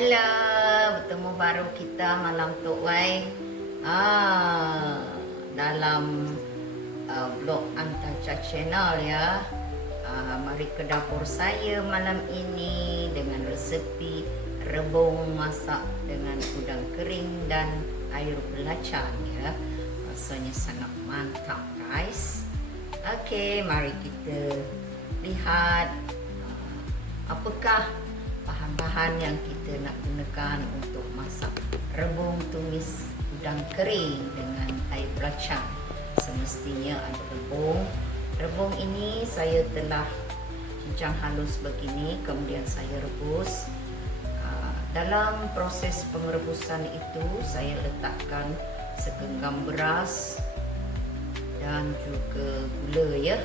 Halo, bertemu baru kita malam tu wai. Dalam vlog Antacha Channel ya. Mari ke dapur saya malam ini dengan resepi rebung masak dengan udang kering dan air belacan ya. Rasanya sangat mantap guys. Okey, mari kita lihat apakah bahan-bahan yang kita nak gunakan untuk masak rebung tumis udang kering dengan air belacan. Semestinya ada rebung. Rebung ini saya telah cincang halus begini, kemudian saya rebus. Dalam proses pengerebusan itu saya letakkan segenggam beras dan juga gula ya.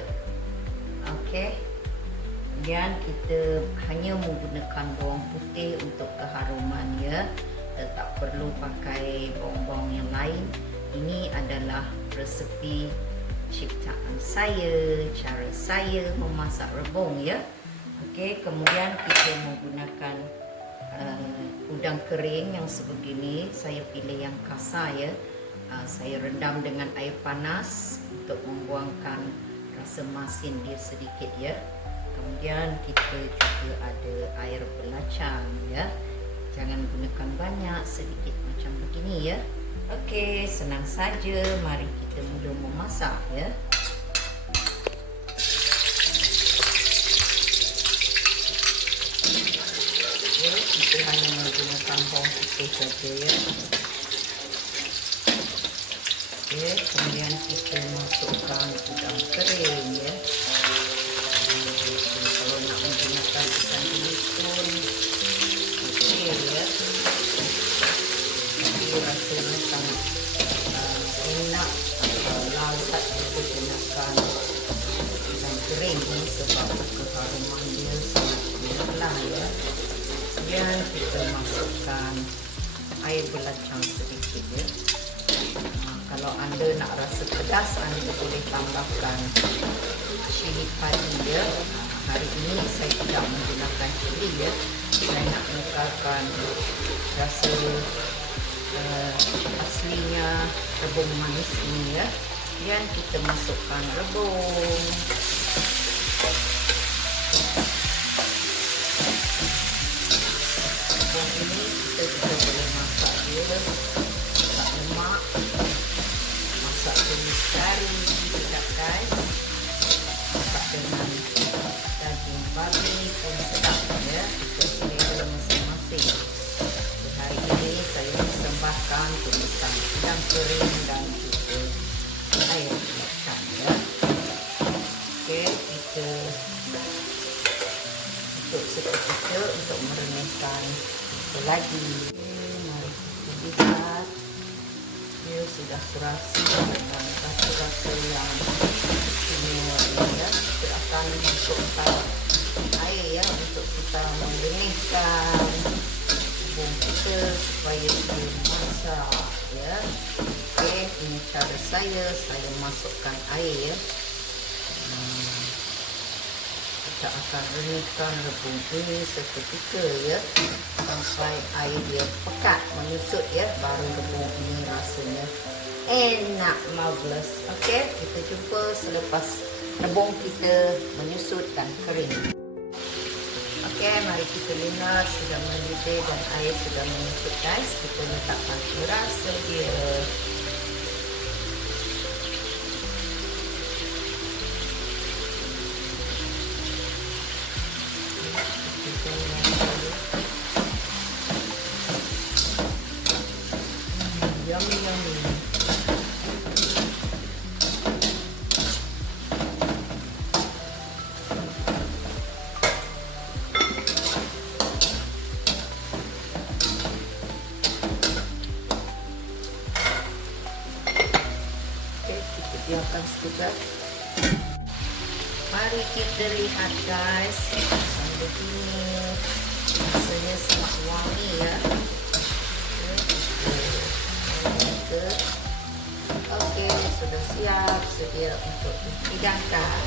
Okey. Kemudian kita hanya menggunakan bawang putih untuk keharuman ya. Tak perlu pakai bawang-bawang yang lain. Ini adalah resepi ciptaan saya, cara saya memasak rebung ya. Okey, kemudian kita menggunakan udang kering yang sebegini. Saya pilih yang kasar ya. Saya rendam dengan air panas untuk membuangkan rasa masin dia sedikit ya. Kemudian kita juga ada air belacan ya. Jangan gunakan banyak, sedikit macam begini ya. Okey, senang saja. Mari kita mula memasak ya. Okay, kita hanya menggunakan bawang putih saja ya. Okay, kemudian kita masukkan udang kering ya. Kalau nak menggunakan ikan bilis pun okey ya. Tapi rasanya sangat enak atau lazat menggunakan udang kering ni sebab keharuman dia sangat enak ya. Kemudian kita masukkan air belacan sedikit ya. Kalau anda nak rasa pedas, anda boleh tambahkan cili padi ya. Hari ini saya tidak menggunakan cili ya. Saya nak menekankan rasa aslinya rebung manis ini ya. Kemudian kita masukkan rebung. Rebung ini kita juga boleh masak dia, masak lemak, masak tumis kari tidak guys, masak dengan daging babi pun sedap ya, ikut selera masing-masing. Hari ini saya persembahkan tumisan udang kering dan juga air belacan ya. Okey, kita tutup seketika untuk merenihkan lagi. Mari kita lihat. Dia sudah serasi dengan rasa-rasa yang istimewa ini ya. Kita akan masukkan air ya untuk kita mengbenihkan rebung kita supaya dia masak ya. Okey, ini cara saya masukkan air ya. Kita akan renihkan rebung ini seketika ya, sampai air dia pekat menyusut ya, baru rebung ini rasanya enak, marvelous. Okey, kita jumpa selepas rebung kita menyusut dan kering. Okey, mari kita lihat sudah mendidih dan air sudah menyusut guys. Kita letakkan beras saja. Yummy, yummy. Okey, kita biarkan sebentar. Mari kita lihat guys, macam begini. Rasanya sangat wangi ya. Okey, sudah siap sedia untuk dihidangkan.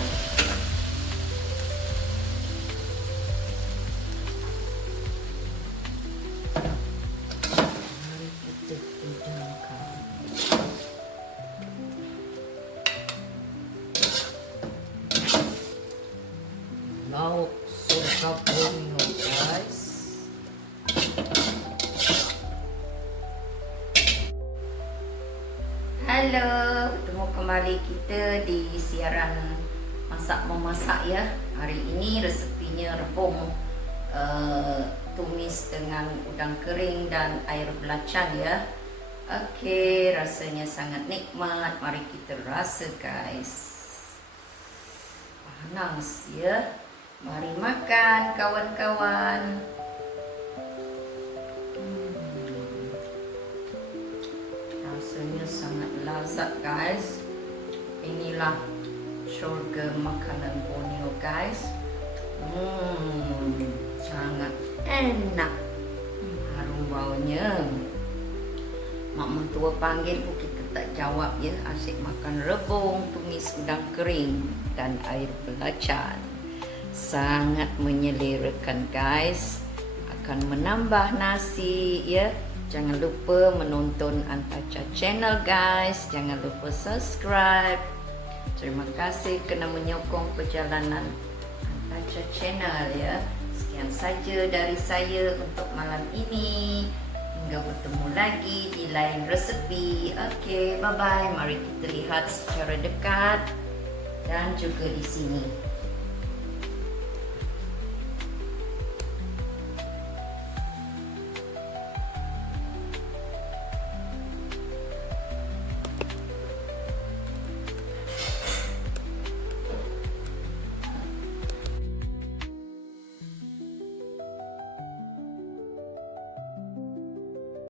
lauk surga Borneo, guys. Halo, bertemu kembali kita di siaran masak memasak ya. Hari ini resepinya rebung tumis dengan udang kering dan air belacan ya. Okey, rasanya sangat nikmat. Mari kita rasa, guys. Panas ya. Mari makan kawan-kawan. Rasanya sangat lazat, guys. Inilah syurga makanan Borneo, guys. Sangat enak. Harum baunya. Mak mentua panggil pun kita tak jawab ya. Asyik makan rebung, tumis udang kering dan air belacan. Sangat menyelerakan, guys. Akan menambah nasi ya. Jangan lupa menonton Antacha Channel, guys. Jangan lupa subscribe. Terima kasih kerana menyokong perjalanan Antacha Channel ya. Sekian saja dari saya untuk malam ini. Hingga bertemu lagi di lain resepi. Okey, bye-bye. Mari kita lihat secara dekat dan juga di sini.